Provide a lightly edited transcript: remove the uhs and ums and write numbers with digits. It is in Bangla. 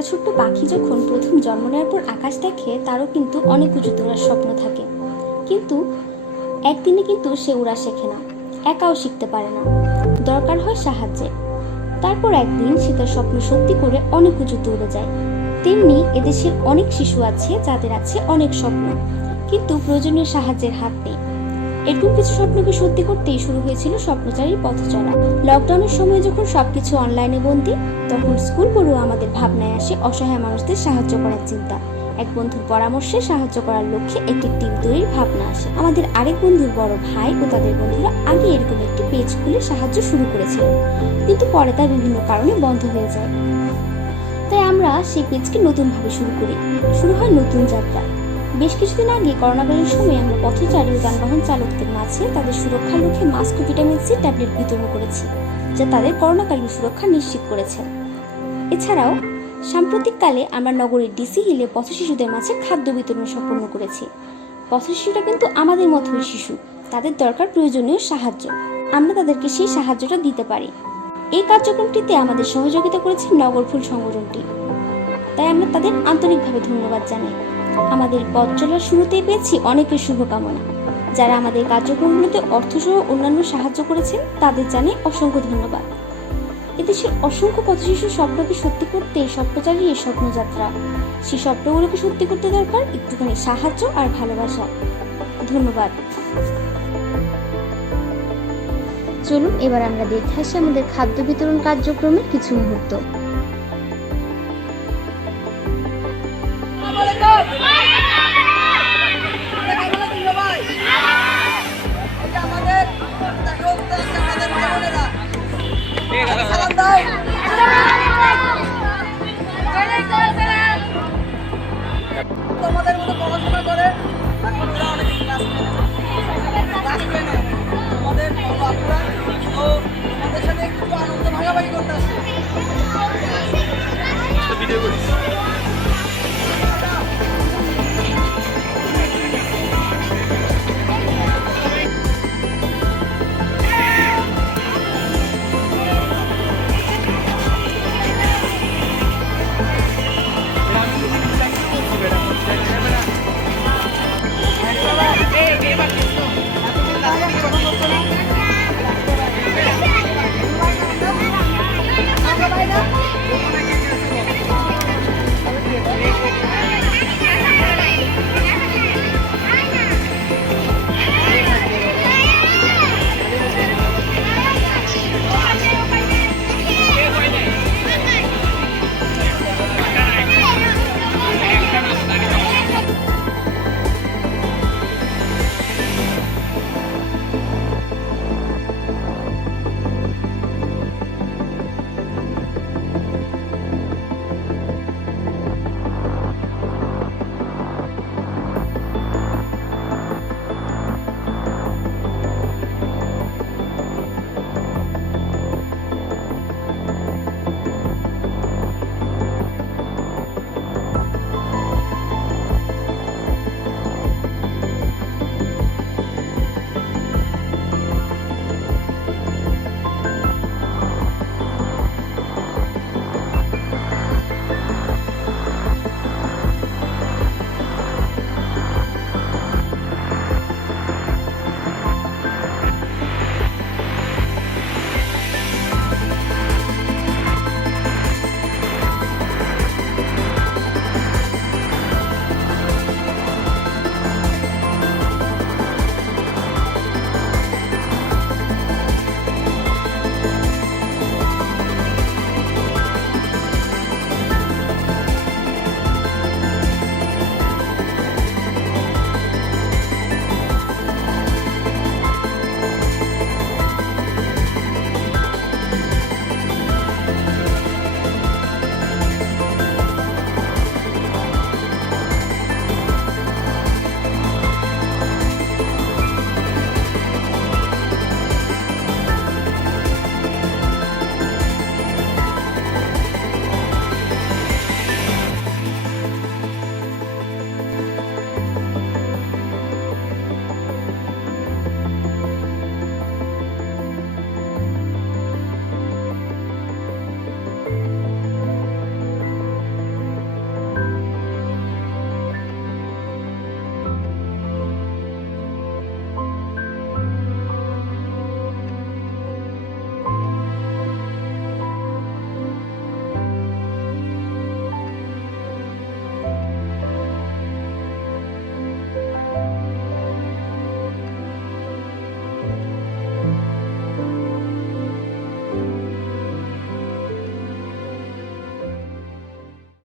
একটা ছোট্ট পাখি যখন প্রথম জন্ম নেওয়ার পর আকাশ দেখে, তারও কিন্তু অনেক উঁচুতে ওড়ার স্বপ্ন থাকে। কিন্তু একদিনে কিন্তু সে উড়া শেখে না, একাও শিখতে পারে না, দরকার হয় সাহায্যে। তারপর একদিন সে তার স্বপ্ন সত্যি করে অনেক উঁচুতে উড়ে যায়। তেমনি এদেশের অনেক শিশু আছে যাদের আছে অনেক স্বপ্ন, কিন্তু প্রয়োজনীয় সাহায্যের হাত নেই। এরকম কিছু স্বপ্নকে সত্যি করতেই শুরু হয়েছিল স্বপ্নচারীর পথ চলা। লকডাউনের সময় যখন সবকিছু অনলাইনে বন্দী, তখন স্কুল পড়ুয়া আমাদের ভাবনায় আসে অসহায় মানুষদের সাহায্য করার চিন্তা। এক বন্ধুর পরামর্শে সাহায্য করার লক্ষ্যে একটি টিম তৈরির ভাবনা আসে। আমাদের আরেক বন্ধুর বড় ভাই ও তাদের বন্ধুরা আগে এরকম একটি পেজ খুলে সাহায্য শুরু করেছিল, কিন্তু পরে তা বিভিন্ন কারণে বন্ধ হয়ে যায়। তাই আমরা সেই পেজকে নতুনভাবে শুরু করি। শুরু হয় নতুন যাত্রা। বেশ কিছুদিন আগে করোনাকালীন সময়ে আমরা পথচারী ও যানবাহন চালকদের মাঝে তাদের সুরক্ষার লক্ষ্যে মাস্ক ও ভিটামিন সি ট্যাবলেট বিতরণ করেছি, যা তাদের করোনাকালীন সুরক্ষা নিশ্চিত করেছে। এছাড়াও সাম্প্রতিককালে আমরা নগরীর ডিসি হিলে পথশিশুদের মাঝে খাদ্য বিতরণ সম্পন্ন করেছি। পথশিশুরা কিন্তু আমাদের মতোই শিশু, তাদের দরকার প্রয়োজনীয় সাহায্য, আমরা তাদেরকে সেই সাহায্যটা দিতে পারি। এই কার্যক্রমটিতে আমাদের সহযোগিতা করেছে নগর ফুল সংগঠনটি, তাই আমরা তাদের আন্তরিকভাবে ধন্যবাদ জানাই। আমাদের পথ চলার শুরুতেই পেয়েছি অনেকের শুভকামনা। যারা আমাদের কার্যক্রমগুলোতে অর্থসহ অন্যান্য সাহায্য করেছেন, তাদের জানাই অসংখ্য ধন্যবাদ। এদেশের অসংখ্য পথশিশুর স্বপ্নকে সত্যি করতে স্বপ্নচারী এই স্বপ্নযাত্রা। সেই স্বপ্নগুলোকে সত্যি করতে দরকার একটুখানি সাহায্য আর ভালোবাসা। ধন্যবাদ। চলুন এবার আমরা দেখে আসি আমাদের খাদ্য বিতরণ কার্যক্রমের কিছু মুহূর্ত।